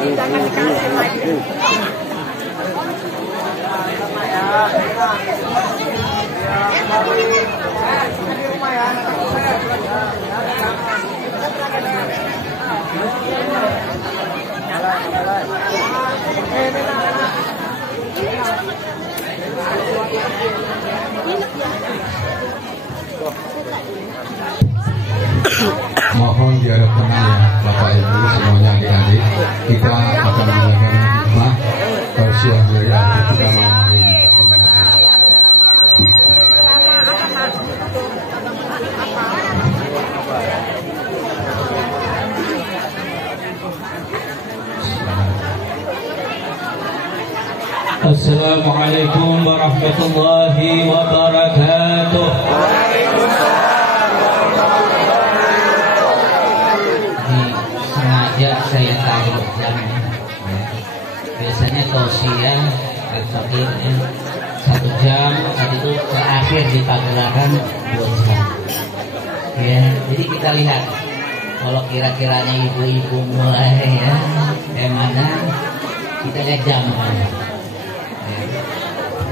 Jangan dikasih lagi. Mohon diharap tenang ya Bapak Ibu semuanya adik-adik. Kita akan mendengarkan hikmah tausiah beliau ketika malam hari ini. Terima kasih. Assalamualaikum warahmatullahi wabarakatuh. Sengaja saya taruh jam ya. Biasanya tausiah al-fakir ya, 1 jam, tadi itu terakhir di pagelaran 2 jam ya. Jadi kita lihat kalau kira-kiranya ibu-ibu mulai ya mana, kita lihat jam kan ya.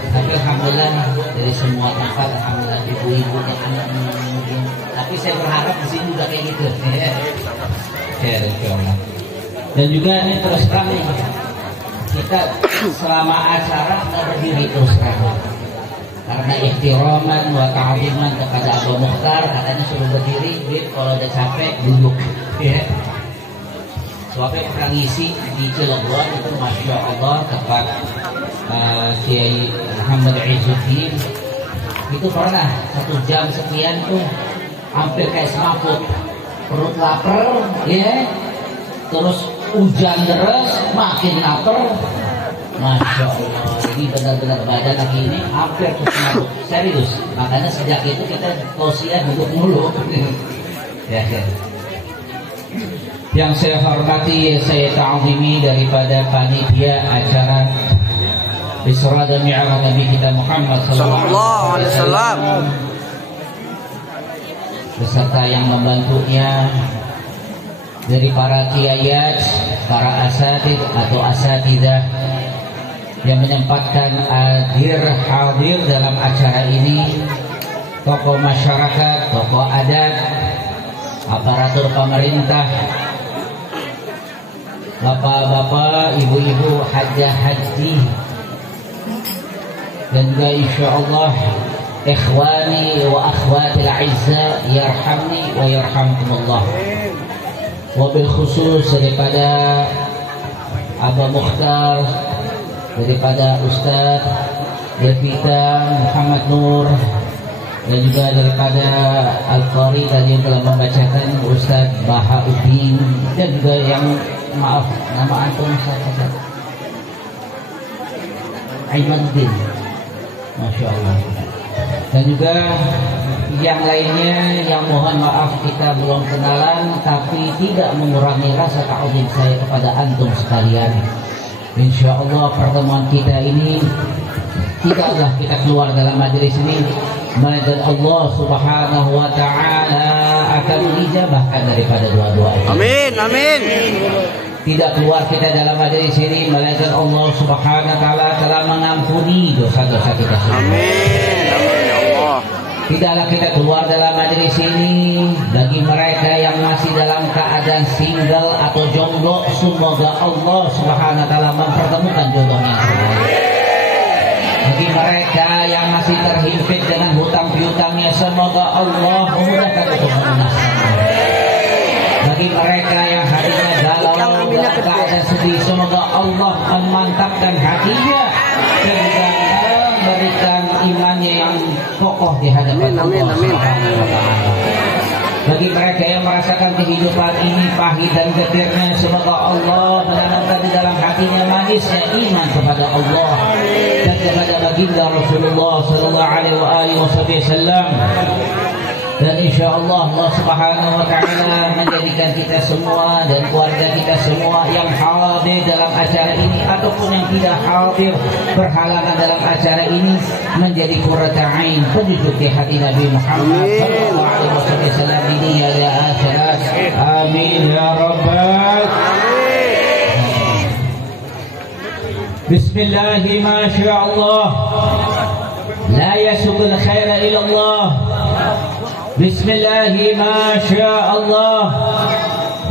Tapi alhamdulillah dari semua tempat alhamdulillah ibu-ibu tapi saya berharap di sini juga kayak gitu ya. Dan juga ini terus terang kita selama acara nggak berdiri terus terang karena ihtiraman wa ta'ziman kepada Abu Mukhtar, katanya suruh berdiri, kalau udah capek duduk ya. Soalnya pernah ngisi di Cilegon itu Masya Allah tempat Kiai Muhammad Izzuddin itu pernah 1 jam sekian tuh hampir kayak semaput, perut lapar ya, terus hujan deras makin lapar. Masya Allah, ini benar-benar badan lagi ini hampir semaput serius. Makanya sejak itu kita tausiah duduk mulu ya. Yang saya hormati, saya ta'zimi daripada panitia acara Isra dan Mi'raj Nabi kita Muhammad sallallahu alaihi wasallam beserta yang membantunya dari para kiayat, para asatid atau asatidah yang menyempatkan hadir dalam acara ini, tokoh masyarakat, tokoh adat, aparatur pemerintah, bapak-bapak, ibu-ibu, hajjah haji, dan juga insyaallah ikhwani wa akhwati al-'izza yarhamni wa yarhamkumullah. Wabil khusus daripada Abu Mukhtar, daripada Ustaz Devita Muhammad Nur, dan juga daripada Al-Qari tadi yang telah membacakan Ustaz Bahauddin, dan juga yang maaf nama antum saya Aimanuddin, Masya Allah, dan juga yang lainnya yang mohon maaf kita belum kenalan, tapi tidak mengurangi rasa ta'zim saya kepada antum sekalian. Insya Allah pertemuan kita ini tidaklah kita keluar dalam majelis ini melainkan Allah Subhanahu wa Ta'ala akan menijabahkan daripada doa-doa itu. Amin, amin. Tidak keluar kita dalam majelis ini melainkan Allah Subhanahu wa Ta'ala telah mengampuni dosa-dosa kita semua. Amin, amin ya Allah. Tidaklah kita keluar dalam majelis ini bagi mereka yang masih dalam keadaan single atau jomblo, semoga Allah Subhanahu wa Ta'ala mempertemukan jodohnya. Bagi mereka yang masih terhimpit dengan hutang piutangnya, semoga Allah memudahkan untuk melunasinya. Bagi mereka yang hatinya galau dalam keadaan sedih, semoga Allah memantapkan hatinya dan memberikan imannya yang kokoh di hadapan Allah Subhanahu wa Ta'ala. Bagi mereka yang merasakan kehidupan ini pahit dan getirnya, semoga Allah menanamkan di dalam hatinya manisnya iman kepada Allah dan kepada baginda Rasulullah sallallahu alaihi wasallam. Dan insya Allah Allah Subhanahu wa Ta'ala menjadikan kita semua dan keluarga kita semua yang hadir dalam acara ini ataupun yang tidak hadir berhalangan dalam acara ini menjadi qurrata ain, penduduk di hati Nabi Muhammad sallallahu alaihi wasallam di dunia dan akhirat. Amin ya rabbal alamin. بسم الله ما شاء الله لا يسوق الخير إلى الله بسم الله ما شاء الله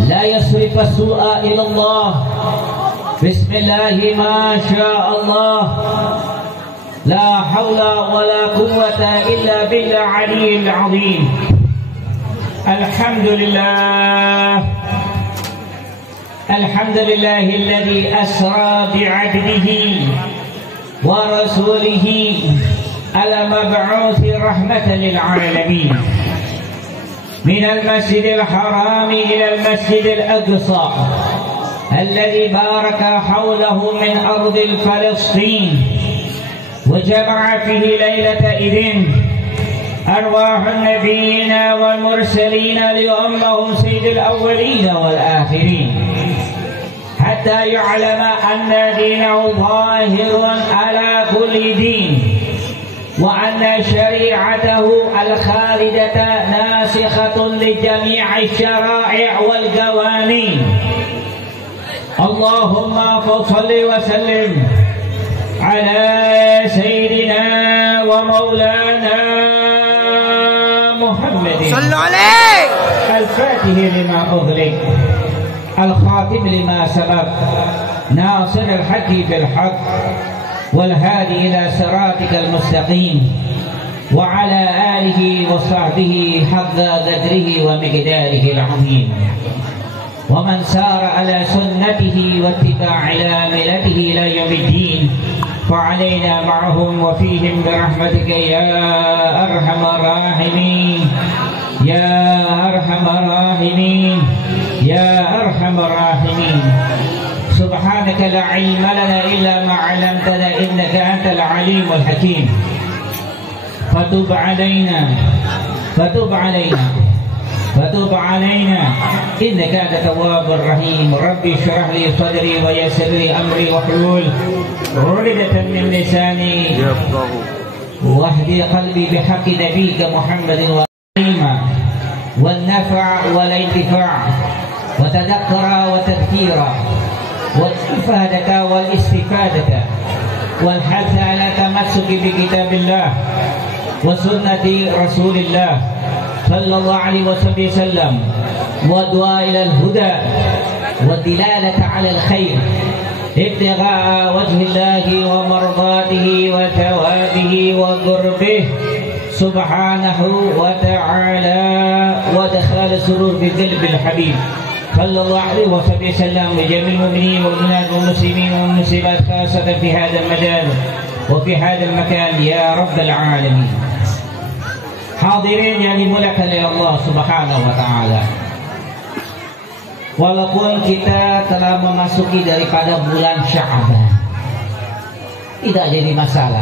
لا يصرف السوء إلى الله بسم الله ما شاء الله لا حول ولا قوة إلا بالله العلي العظيم الحمد لله الذي أسرى بعبده ورسوله على مبعوث رحمة للعالمين من المسجد الحرام إلى المسجد الأقصى الذي بارك حوله من أرض فلسطين وجمع فيه ليلة إذن أرواح النبيين والمرسلين ليؤمهم سيد الأولين والآخرين حتى يعلم أن دينه ظاهر على كل دين وأن شريعته الخالدة ناسخة لجميع الشرائع والقوانين اللهم صل وسلم على سيدنا ومولانا محمد صلوا عليه الفاتح لما أغلق الخاتم لما سبق ناصر الحق بالحق والهادي إلى صراطك المستقيم وعلى آله وصحبه حق قدره ومقداره العظيم ومن سار على سنته واتباع إلى ملته إلى يوم الدين فعلينا معهم وفيهم برحمتك يا أرحم الراحمين يا أرحم الراحمين يا أرحم الراحمين سبحانك لا علم لنا إلا ما علمتنا إنك أنت العليم الحكيم فتب علينا إنك أنت التواب الرحيم ربي اشرح لي صدري ويسر لي أمري واحلل عقدة من لساني واهدي قلبي بحق نبيك محمد وعلما والنفع والانتفاع وتذكر وتذكيرا والإفادة والاستفادة والحث على تمسك بكتاب الله وسنة رسول الله صلى الله عليه وسلم والدعاء إلى الهدى والدلالة على الخير ابتغاء وجه الله ومرضاته وثوابه وقربه سبحانه وتعالى ودخل سرور بقلب الحبيب صلى الله عليه وسلم وجميع المؤمنين والمؤمنات والمسلمين والمسلمات خاصة في هذا المجال وفي هذا المكان يا رب العالمين. Hadirin yang dimuliakan oleh Allah Subhanahu wa taala. Walaupun kita telah memasuki daripada bulan Sya'ban, tidak jadi masalah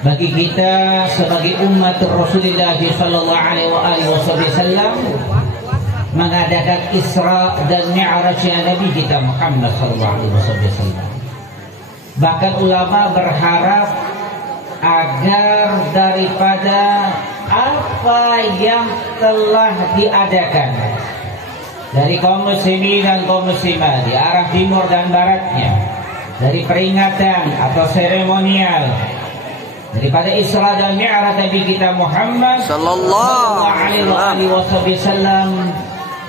bagi kita sebagai umat Rasulullah sallallahu alaihi wasallam mengadakan Isra dan Mi'raj Nabi kita Muhammad sallallahu alaihi wasallam. Bahkan ulama berharap agar daripada apa yang telah diadakan dari kaum muslimin dan kaum muslimat di arah timur dan baratnya, dari peringatan atau seremonial daripada Isra dan Mi'raj Nabi kita Muhammad sallallahu alaihi wasallam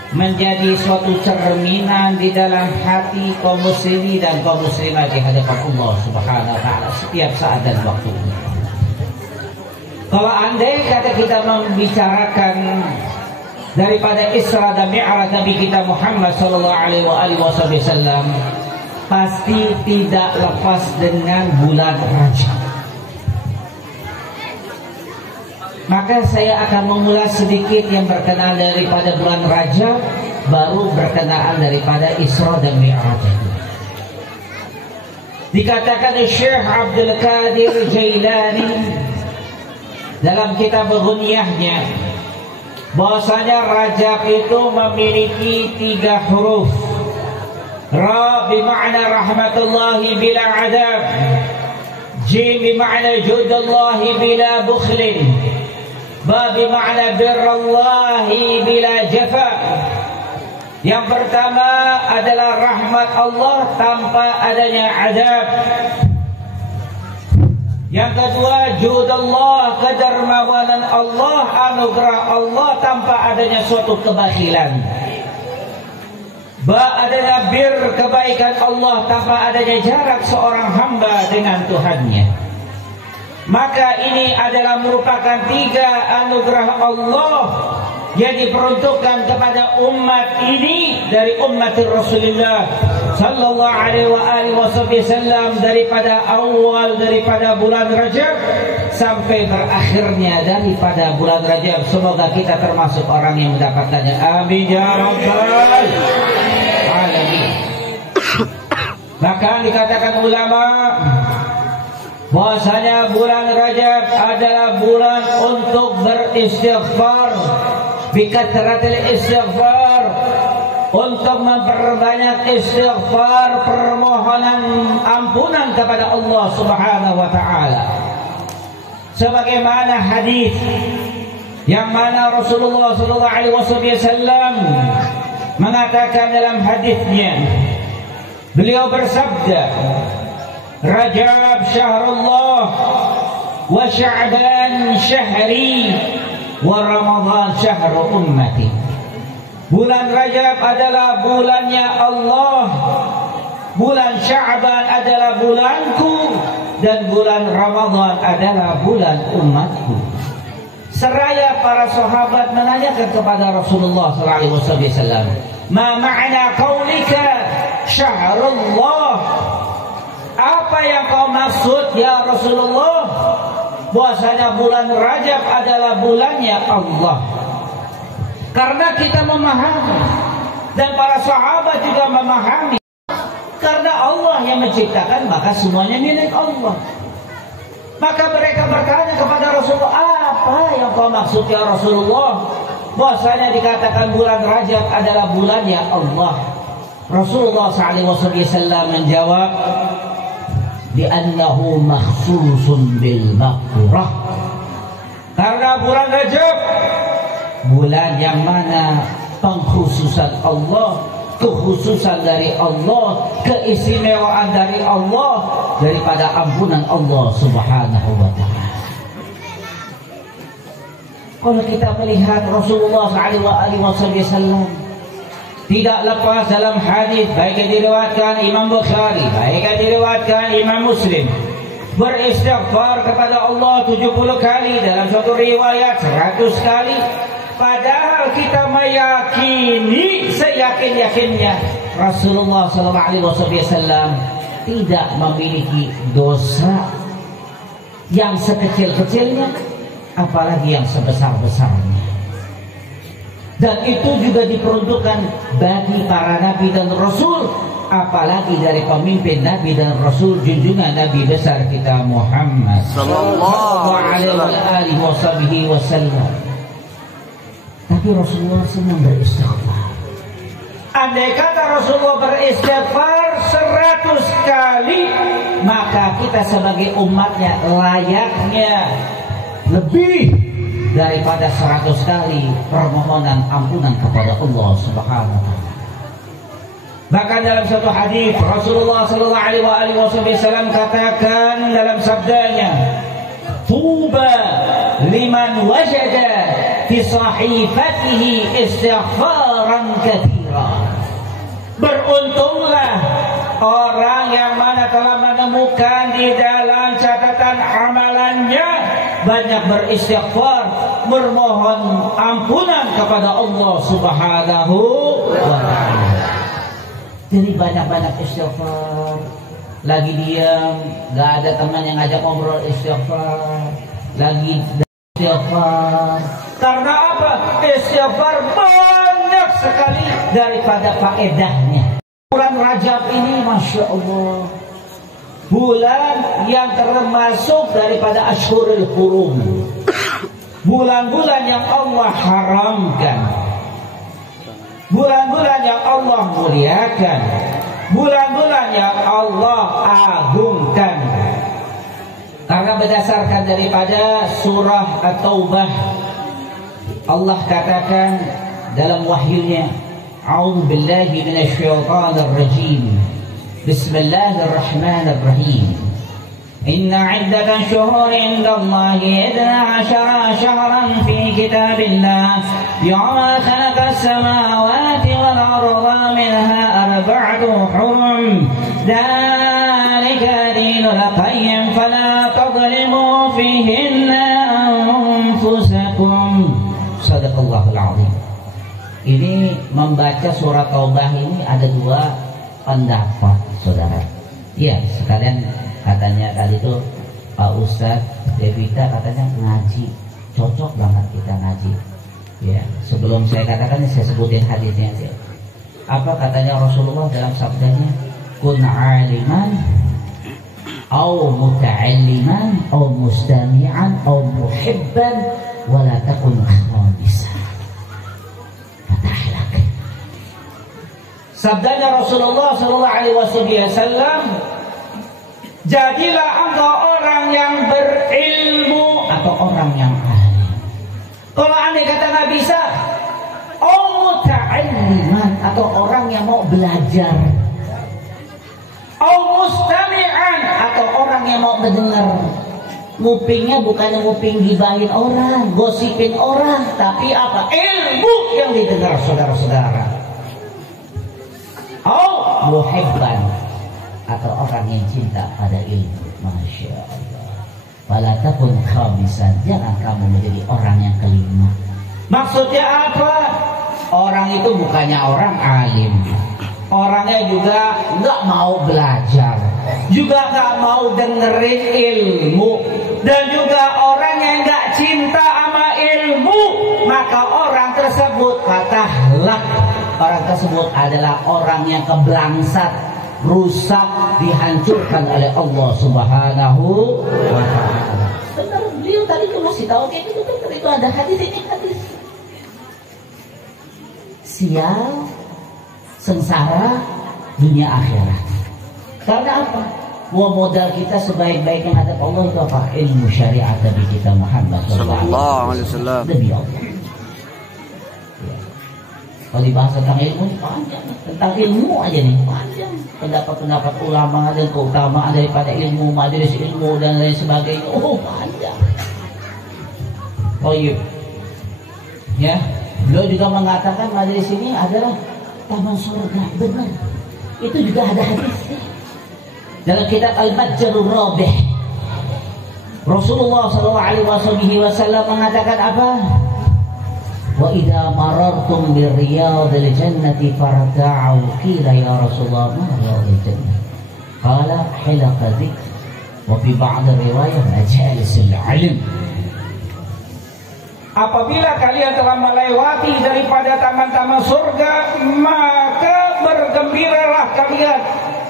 menjadi suatu cerminan di dalam hati kaum muslimin dan kaum muslimat di hadapan Allah Subhanahu wa taala setiap saat dan waktu. Kalau andai kata kita membicarakan daripada Isra dan Mi'raj Nabi kita Muhammad sallallahu alaihi wasallam, pasti tidak lepas dengan bulan Rajab. Maka saya akan mengulas sedikit yang berkenaan daripada bulan Rajab, baru berkenaan daripada Isra dan Mi'raj. Dikatakan Syekh Abdul Qadir Jailani dalam kitab Ghunyahnya bahwasanya Rajab itu memiliki 3 huruf. Ra bermakna rahmatullahi bila adab, Jim bermakna judullahi bila bukhlin, Ba bermakna birrallahi bila jafa, Yang pertama adalah rahmat Allah tanpa adanya azab. Yang kedua, judullah, kedermawanan Allah, anugerah Allah tanpa adanya suatu kebakhilan. Adanya bir, kebaikan Allah tanpa adanya jarak seorang hamba dengan Tuhannya. Maka ini adalah merupakan 3 anugerah Allah yang diperuntukkan kepada umat ini dari umat Rasulullah sallallahu alaihi wasallam daripada awal daripada bulan Rajab sampai berakhirnya daripada bulan Rajab. Semoga kita termasuk orang yang mendapatkannya. Amin ya rabbal alamin. Maka dikatakan ulama bahwasanya bulan Rajab adalah bulan untuk beristighfar, bikathratil istighfar, untuk memperbanyak istighfar, permohonan ampunan kepada Allah Subhanahu wa taala. Sebagaimana hadis yang mana Rasulullah sallallahu alaihi wasallam mengatakan dalam hadisnya, beliau bersabda, Rajab syahrullah wa Sya'ban syahri wa Ramadan syahru ummati. Bulan Rajab adalah bulannya Allah, bulan Sya'ban adalah bulanku, dan bulan Ramadan adalah bulan umatku. Seraya para sahabat menanyakan kepada Rasulullah SAW, ma ma'na qaulika syahrullah? Apa yang kau maksud ya Rasulullah? Bahwasanya bulan Rajab adalah bulannya Allah. Karena kita memahami dan para sahabat juga memahami, karena Allah yang menciptakan maka semuanya milik Allah. Maka mereka bertanya kepada Rasulullah, apa yang kau maksud ya Rasulullah? Bahwasanya dikatakan bulan Rajab adalah bulannya Allah. Rasulullah SAW menjawab, li'annahu makhsusun bil maghfirah. Karena bulan Rajab bulan yang mana pengkhususan Allah, kekhususan dari Allah, keistimewaan dari Allah daripada ampunan Allah Subhanahu wa taala. Kalau kita melihat Rasulullah SAW tidak lepas dalam hadis, baik yang diriwayatkan Imam Bukhari, baik yang diriwayatkan Imam Muslim, beristighfar kepada Allah 70 kali, dalam satu riwayat 100 kali. Padahal kita meyakini seyakin-yakinnya Rasulullah SAW tidak memiliki dosa yang sekecil-kecilnya, apalagi yang sebesar-besarnya. Dan itu juga diperuntukkan bagi para nabi dan rasul, apalagi dari pemimpin nabi dan rasul junjungan nabi besar kita Muhammad sallallahu alaihi wasallam. Tapi Rasulullah senang beristighfar. Andai kata Rasulullah beristighfar 100 kali, maka kita sebagai umatnya layaknya lebih daripada 100 kali permohonan ampunan kepada Allah Subhanahu wa taala. Bahkan dalam satu hadis Rasulullah sallallahu alaihi wasallam katakan dalam sabdanya, tuba liman wajada fi sahifatihi istighfaran katsira. Beruntunglah orang yang mana telah menemukan di dalam catatan amalannya banyak beristighfar, bermohon ampunan kepada Allah Subhanahu wa taala. Jadi banyak-banyak istighfar. Lagi diam, gak ada teman yang ngajak ngobrol, istighfar. Lagi istighfar. Karena apa? Istighfar banyak sekali daripada faedahnya. Bulan Rajab ini Masya Allah, bulan yang termasuk daripada Ashhurul Hurum, bulan-bulan yang Allah haramkan, bulan-bulan yang Allah muliakan, bulan-bulan yang Allah agungkan. Karena berdasarkan daripada surah At-Taubah, Allah katakan dalam wahyunya, A'udzu billahi minasyaitonir rajim. Bismillahirrahmanirrahim. Inna 'iddatash shuhuri 'indallahi 12 shahran fi kitabillah yawma khalaqas samawati wal arda minha arba'atun hurum dzalika dinul qayyim fala tadhlimu fihinna anfusakum. Shadaqallahul 'azim. Ini membaca surat Taubah ini ada dua pendapat, saudara. Iya, sekalian katanya tadi itu Pak Ustadz Devita katanya ngaji, cocok banget kita ngaji. Ya, sebelum saya katakan saya sebutin hadisnya aja. Apa katanya Rasulullah dalam sabdanya? Kun aliman, au muta'alliman, au mustami'an, au muhibban, wala takun khamisan. Fatahlak. Sabdanya Rasulullah sallallahu alaihi wasallam, jadilah engkau orang yang berilmu atau orang yang ahli. Kalau andai kata nggak bisa, muta'alliman atau orang yang mau belajar, mustami'an atau orang yang mau mendengar. Ngupingnya bukannya nguping gibahin orang, gosipin orang, tapi apa? Ilmu yang didengar, saudara-saudara. Muhibban atau orang yang cinta pada ilmu. Masya Allah. Wala takun khamisan, jangan kamu menjadi orang yang kelima. Maksudnya apa? Orang itu bukannya orang alim, orangnya juga nggak mau belajar, juga nggak mau dengerin ilmu, dan juga orang yang nggak cinta sama ilmu, maka orang tersebut katalah orang tersebut adalah orang yang keblangsat, rusak, dihancurkan oleh Allah Subhanahu wa ta'ala. Benar, beliau tadi itu masih tahu kayak gitu, benar, itu ada hadis ini, hadis. Sial, sengsara, dunia akhirat. Karena apa? Modal kita sebaik-baik yang ada Allah itu apa? Ilmu syariat Nabi kita Muhammad sallallahu alaihi wasallam. Demi Allah. Kalau dibahas tentang ilmu panjang, tentang ilmu aja nih panjang. Pendapat-pendapat ulama dan keutamaan daripada ilmu, majelis ilmu dan lain sebagainya. Oh panjang. Oh iya. Ya, beliau juga mengatakan majelis ini adalah taman surga. Benar. Itu juga ada hadisnya. Dalam kitab Al-Majrur Rabih, Rasulullah SAW mengatakan apa? Wa idza marartum bi riyadil jannati farta'u qila ya Rasulullah ma riyadil jannah qala hilaqa dzikr wa fi ba'd riwayah majalisul ilm. Apabila kalian telah melewati daripada taman-taman surga, maka bergembiralah kalian.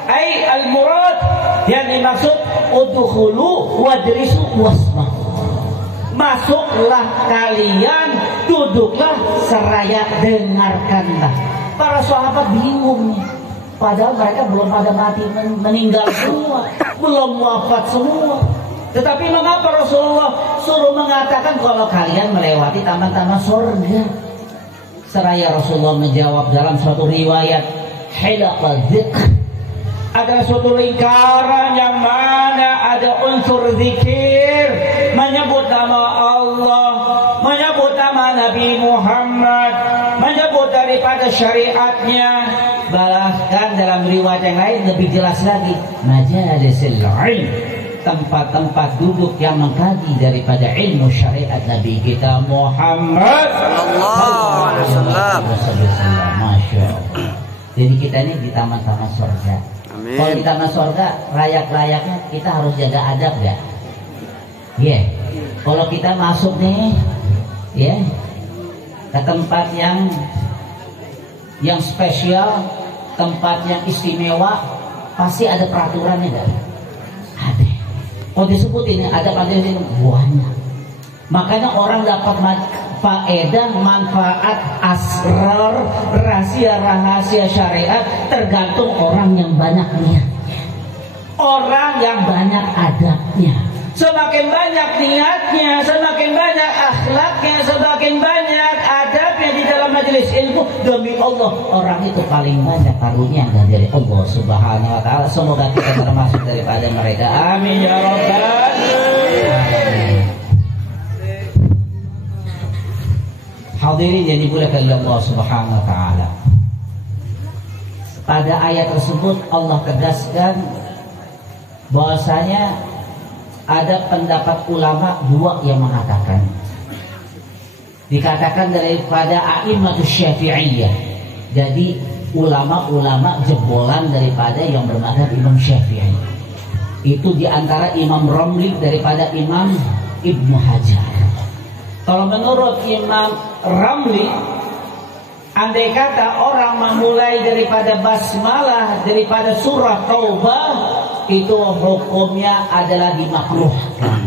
Ai al-murad yang dimaksud udkhulu wadrisu wasma'u. Masuklah kalian, duduklah seraya dengarkanlah. Para sahabat bingung nih. Padahal mereka belum pada mati, meninggal semua, belum wafat semua. Tetapi mengapa Rasulullah suruh mengatakan kalau kalian melewati taman-taman surga? Seraya Rasulullah menjawab dalam suatu riwayat, hilaqal dzikr, adalah suatu lingkaran yang mana ada unsur zikir, menyebut nama Allah, menyebut nama Nabi Muhammad, menyebut daripada syariatnya. Bahkan dalam riwayat yang lain lebih jelas lagi, majalisul ilm, tempat-tempat duduk yang mengkaji daripada ilmu syariat Nabi kita Muhammad sallallahu alaihi wasallam. Masya Allah. Jadi kita ini di taman-taman surga. Amin. Kalau di taman surga, layak-layaknya kita harus jaga adab ya. Yeah. Kalau kita masuk nih, ya, ke tempat yang spesial, tempat yang istimewa, pasti ada peraturannya kan? Ada. Kalau disebut ini ada ini banyak. Makanya orang dapat faedah, manfaat, asrar, rahasia syariat tergantung orang yang banyak niatnya, orang yang banyak adabnya. Semakin banyak niatnya, semakin banyak akhlaknya, semakin banyak adabnya di dalam majelis ilmu, demi Allah orang itu paling banyak karunia dari Allah Subhanahu wa taala. Semoga kita termasuk daripada mereka. Amin ya rabbal alamin. Hadirin yang dimuliakan oleh Allah Subhanahu wa taala. Pada ayat tersebut Allah tegaskan bahwasanya ada pendapat ulama dua yang mengatakan, dikatakan daripada a'immatus syafi'iyah. Jadi ulama-ulama jebolan daripada yang bermadzhab Imam Syafi'i. Itu diantara Imam Ramli daripada Imam Ibnu Hajar. Kalau menurut Imam Ramli, andai kata orang memulai daripada basmalah, daripada surah Taubah, itu hukumnya adalah dimakruhkan.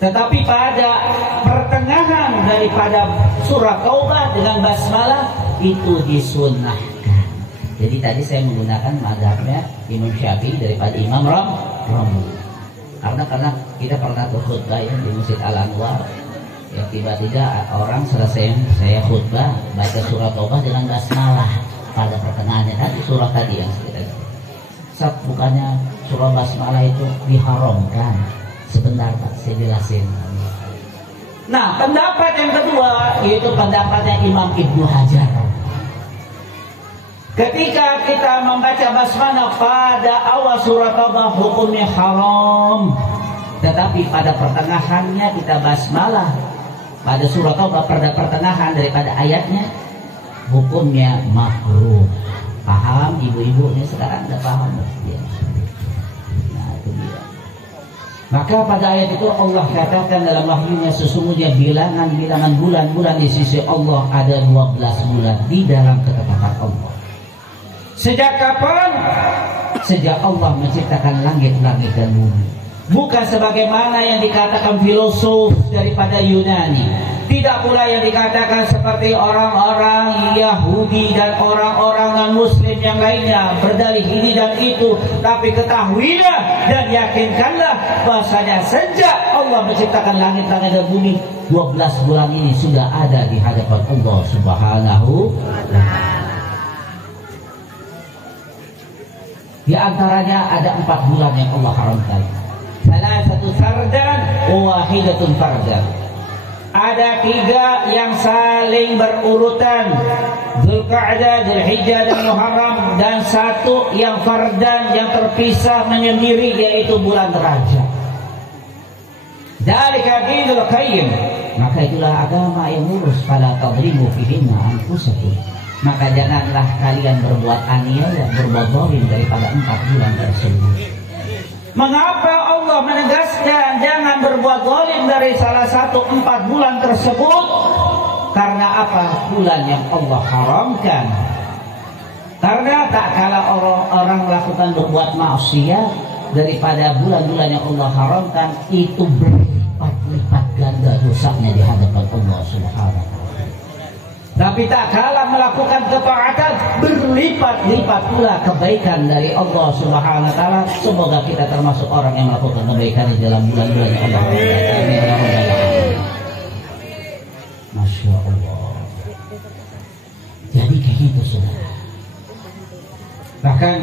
Tetapi pada pertengahan daripada surah Taubah dengan basmalah itu disunnahkan. Jadi tadi saya menggunakan mazhabnya Imam Syafi'i daripada Imam Ramli. Karena kita pernah khutbah ya, di Masjid Al-Anwar. Ya, tiba-tiba orang selesai saya khutbah baca surah Taubah dengan basmalah pada pertengahannya. Tadi surah tadi yang kita saat bukannya surah basmalah itu diharamkan. Sebentar Pak, saya jelasin. Nah, pendapat yang kedua yaitu pendapatnya Imam Ibnu Hajar. Ketika kita membaca basmalah pada awal surah Taubah hukumnya haram. Tetapi pada pertengahannya kita basmalah pada surah Taubah pada pertengahan daripada ayatnya hukumnya makruh. Paham ibu-ibu ini sekarang udah paham ya. Nah itu dia. Maka pada ayat itu Allah katakan dalam wahyunya sesungguhnya bilangan-bilangan bulan-bulan di sisi Allah ada 12 bulan di dalam ketetapan Allah. Sejak kapan? Sejak Allah menciptakan langit-langit dan bumi. Bukan sebagaimana yang dikatakan filosof daripada Yunani. Tidak pula yang dikatakan seperti orang-orang Yahudi dan orang-orang non-Muslim yang lainnya berdalih ini dan itu. Tapi ketahuilah dan yakinkanlah bahasanya sejak Allah menciptakan langit-langit dan bumi, 12 bulan ini sudah ada di hadapan Allah Subhanahu wa ta'ala. Di antaranya ada 4 bulan yang Allah haramkan. Salah satu fardan, wahidatun fardan. Ada 3 yang saling berurutan, Dzulqa'dah, Dzulhijjah dan Muharram, dan 1 yang fardan yang terpisah menyendiri yaitu bulan Rajab. Dzalika dinul qayyim. Maka itulah agama yang lurus, fala tadrimu fihinna anfusakum. Maka janganlah kalian berbuat aniaya, berbuat zalim daripada 4 bulan tersebut. Mengapa Allah menegaskan jangan berbuat zalim dari salah satu 4 bulan tersebut? Karena apa? Bulan yang Allah haramkan. Karena tak kala orang melakukan berbuat maksiat daripada bulan-bulan yang Allah haramkan, itu berlipat-lipat ganda dosanya di hadapan Allah Subhanahu wa ta'ala. Tapi tak kalah melakukan ketaatan, berlipat-lipat pula kebaikan dari Allah Subhanahu wa ta'ala. Semoga kita termasuk orang yang melakukan kebaikan di dalam bulan-bulan yang Allah haramkan. Masya Allah. Jadi kayak gitu saudara. Bahkan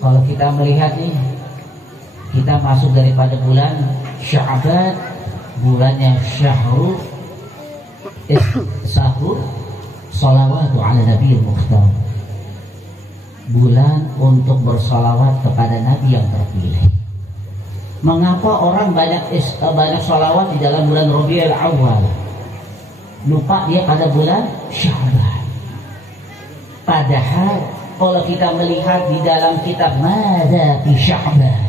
kalau kita melihat nih, kita masuk daripada bulan Sya'ban, bulannya Syahrul Sahur salawatu ala Nabi Mukhtar, bulan untuk bersalawat kepada Nabi yang terpilih. Mengapa orang banyak salawat di dalam bulan Rabiul Awal, lupa dia pada bulan Sya'ban? Padahal kalau kita melihat di dalam kitab Mada fi Sya'ban,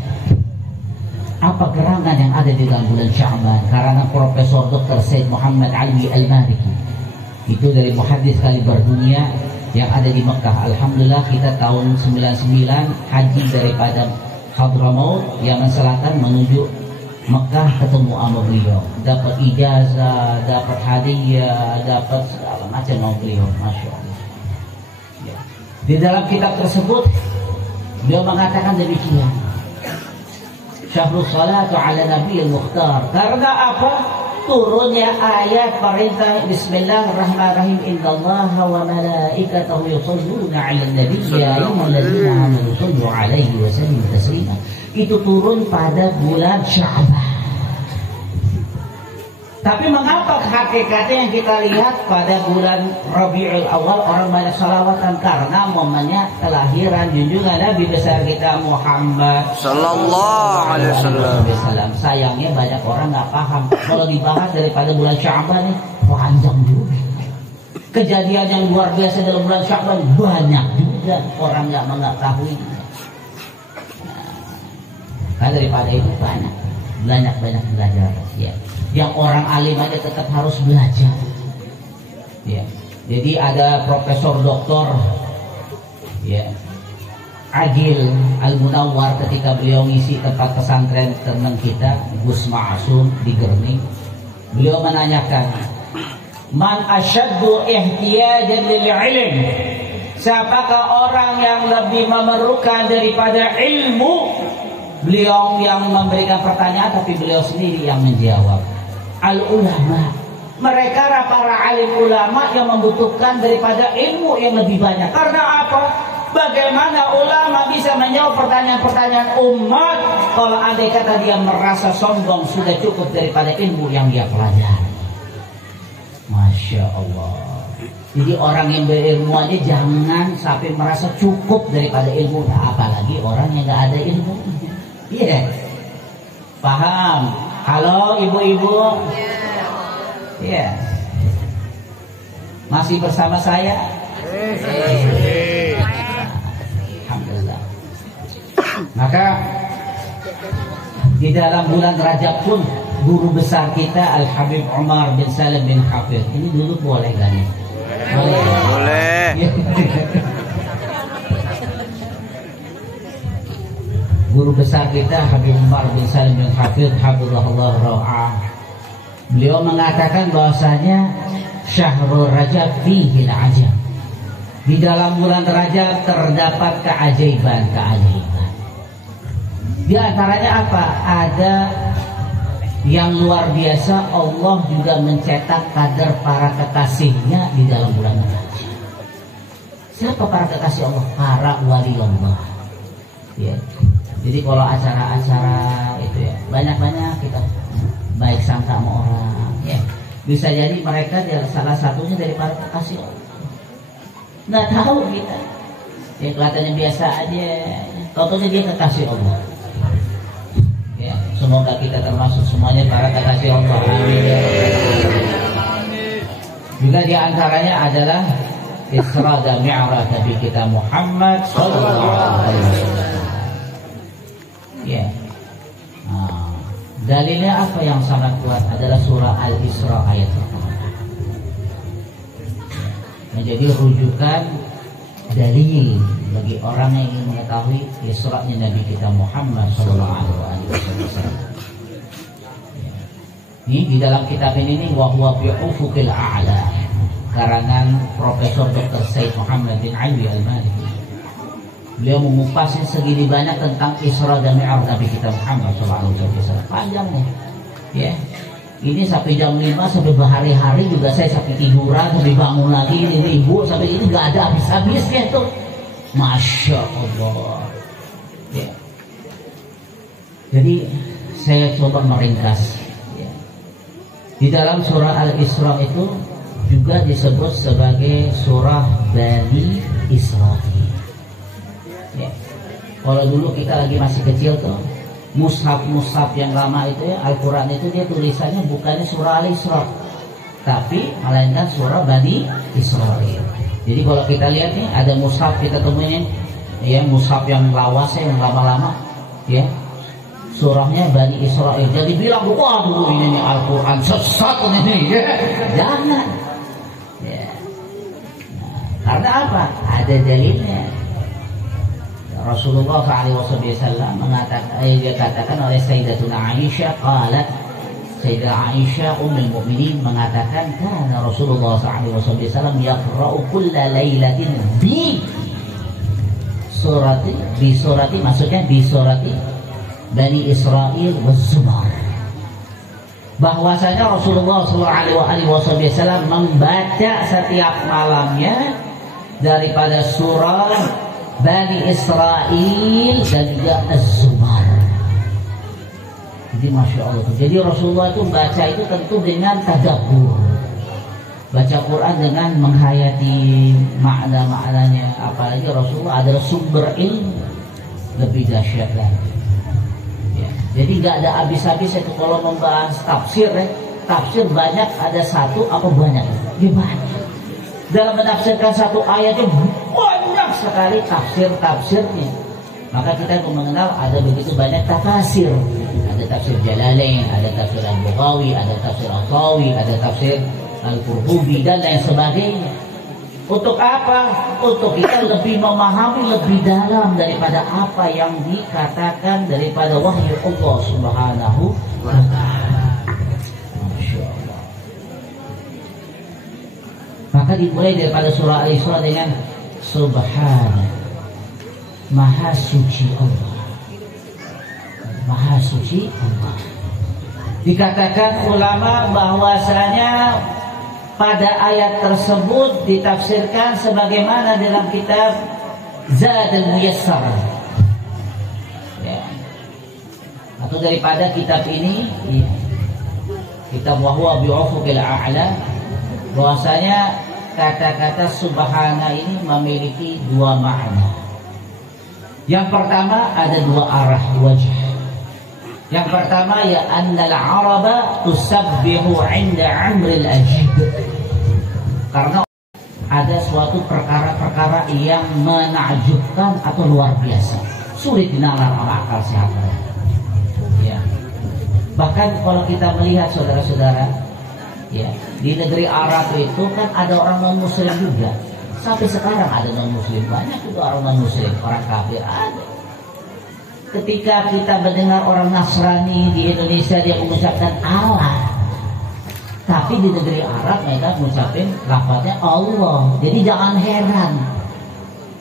apa gerangan yang ada di dalam bulan Sya'ban, karena Profesor Dr. Said Muhammad Ali Al-Maliki, itu dari muhaddis kaliber dunia yang ada di Mekah. Alhamdulillah kita tahun 99 haji daripada Hadramaut Yaman Selatan menuju Mekah, ketemu sama beliau, dapat ijazah, dapat hadiah, dapat segala macam sama beliau. Masya Allah ya. Di dalam kitab tersebut beliau mengatakan demikian, Syahrul salatu ala Nabi Mukhtar. Karena apa? turunnya ayat perintah Bismillahirrahmanirrahim, innallaha wa malaikatahu yusholluna 'alan nabiy ya ayyuhalladzina amanu shollu 'alaihi wa sallimu taslima. Itu turun pada bulan Sya'ban. Tapi mengapa hakikatnya yang kita lihat pada bulan Rabiul Awal orang banyak salawatan? Karena momennya kelahiran junjungan Nabi besar kita Muhammad Sallallahu Alaihi Wasallam. Sayangnya banyak orang nggak paham. Kalau dibahas daripada bulan Sya'ban ini panjang juga. Kejadian yang luar biasa dalam bulan Sya'ban banyak juga orang nggak mengetahui. Nah, daripada itu banyak belajar ya. Yang orang alim aja tetap harus belajar ya. Jadi ada Profesor Doktor ya Agil Al-Munawwar, ketika beliau ngisi tempat pesantren teman kita Gus Ma'asum di Gerning, beliau menanyakan, man asyaddu ihtiyajan lil ilm, siapakah orang yang lebih memerlukan daripada ilmu? Beliau yang memberikan pertanyaan tapi beliau sendiri yang menjawab. Al-ulama, mereka para alim ulama yang membutuhkan daripada ilmu yang lebih banyak. Karena apa? Bagaimana ulama bisa menjawab pertanyaan-pertanyaan umat kalau andai kata dia merasa sombong sudah cukup daripada ilmu yang dia pelajari. Masya Allah. Jadi orang yang berilmu aja jangan sampai merasa cukup daripada ilmu, apalagi orang yang nggak ada ilmu. Iya, paham? Halo ibu-ibu, iya, masih bersama saya? Alhamdulillah. Maka di dalam bulan Rajab pun guru besar kita Al Habib Umar bin Salim bin Hafidh ini dulu boleh kan? Boleh. Guru besar kita Habib Umar bin Salim bin Hafidh hafizahullah ra'ah, beliau mengatakan bahwasanya Syahrul Rajab fihi al-ajab, di dalam bulan Rajab terdapat keajaiban. Di antaranya apa? Ada yang luar biasa, Allah juga mencetak kadar para kekasihnya di dalam bulan Rajab. Siapa para kekasih Allah? Para wali Allah ya. Jadi kalau acara-acara itu ya banyak-banyak kita baik sangka sama orang ya. Bisa jadi mereka salah satunya dari para kekasih Allah. Nggak tahu kita. Ya kelihatannya biasa aja. Tahu-tahu dia kekasih Allah. Ya, semoga kita termasuk semuanya para kekasih Allah. Amin. Juga di antaranya adalah Isra dan Mi'raj Nabi kita Muhammad sallallahu alaihi wasallam. Ya. Nah, dalilnya apa yang sangat kuat adalah surah Al-Isra ayat pertama. Menjadi rujukan dalil bagi orang yang ingin mengetahui Isra-nya Nabi kita Muhammad sallallahu alaihi wasallam. Ini di dalam kitab ini wa huwa bi ufuqil a'la, karangan Profesor Dr. Said Muhammad bin Ali Al-Maliki. Beliau mengupas segini banyak tentang Isra dan Mi'raj Nabi kita Muhammad SAW. Panjang nih ya. Ini sampai jam 5 sampai berhari-hari juga saya sampai tiduran, sampai bangun lagi ini ibu sampai ini nggak ada habis-habisnya tuh. Masya Allah ya. Jadi saya coba meringkas ya. Di dalam surah Al-Isra itu juga disebut sebagai surah Bani Israil. Ya. Kalau dulu kita lagi masih kecil tuh, mushaf yang lama itu ya, Al-Quran itu dia tulisannya bukannya surah Al-Isra, tapi melainkan surah Bani Israil. Jadi kalau kita lihat nih ada mushaf kita temuin ya, mushaf yang lawas ya, yang lama-lama ya, surahnya Bani Israil. Jadi bilang waduh ini nih Al-Quran sesat ini ya. Jangan ya. Nah, karena apa? Ada dalilnya. Rasulullah SAW mengatakan, dia katakan oleh Sayyidatuna Aisyah, qalat, Sayyidah Aisyah Ummul Mukminin mengatakan, karena Rasulullah SAW yaqra'u kulla lailatin bi surati, maksudnya di surati Bani Israil wa Zumar. bahwasanya Rasulullah SAW membaca setiap malamnya daripada surah Bani Israel dan juga Az-Zumar. Jadi Masya Allah. Jadi Rasulullah itu baca itu tentu dengan tadabbur, baca Quran dengan menghayati makna-maknanya. Apalagi Rasulullah adalah sumber ilmu, lebih dahsyat lagi. Ya. Jadi nggak ada habis-habis itu kalau membahas tafsir. Tafsir banyak, ada satu apa banyak? Ya banyak. Dalam menafsirkan satu ayat itu banyak sekali tafsirnya. Maka kita mengenal ada begitu banyak tafsir. Ada tafsir Jalalain, ada tafsir Al-Bughawi, ada tafsir Al-Tawi, ada tafsir Al-Qurtubi dan lain sebagainya. Untuk apa? Untuk kita lebih memahami lebih dalam daripada apa yang dikatakan daripada wahyu Allah Subhanahu wa ta'ala. Masya Allah. Maka dimulai daripada surah Al-Isra dengan Subhana, Maha Suci Allah. Maha Suci Allah. Dikatakan ulama bahwasanya pada ayat tersebut ditafsirkan sebagaimana dalam kitab Zadul Muyassar, ya. Atau daripada kitab ini, ya. Kitab Wahwa Bi'ufuqil A'la, bahwasanya kata-kata Subhana ini memiliki dua makna. Yang pertama ada dua arah wajah. Yang pertama ya annal araba tusabbihu 'inda amril ajib. Karena ada suatu perkara-perkara yang menakjubkan atau luar biasa, sulit dinalar oleh akal sehat. Ya. Bahkan kalau kita melihat saudara-saudara, ya, di negeri Arab itu kan ada orang non muslim juga. Sampai sekarang ada non muslim, banyak juga orang non muslim, orang kafir ada. Ketika kita mendengar orang Nasrani di Indonesia dia mengucapkan Allah, tapi di negeri Arab mereka mengucapkan lafaznya Allah. Jadi jangan heran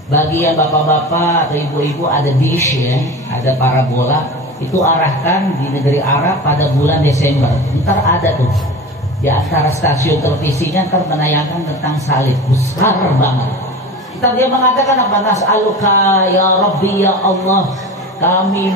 bagi yang bapak-bapak atau ibu-ibu ada dish, ya, ada parabola, itu arahkan di negeri Arab pada bulan Desember. Ntar ada tuh di antara stasiun televisinya ntar menayangkan tentang salib besar banget. Ntar dia mengatakan apa? Nas'aluka ya Rabbi ya Allah, kami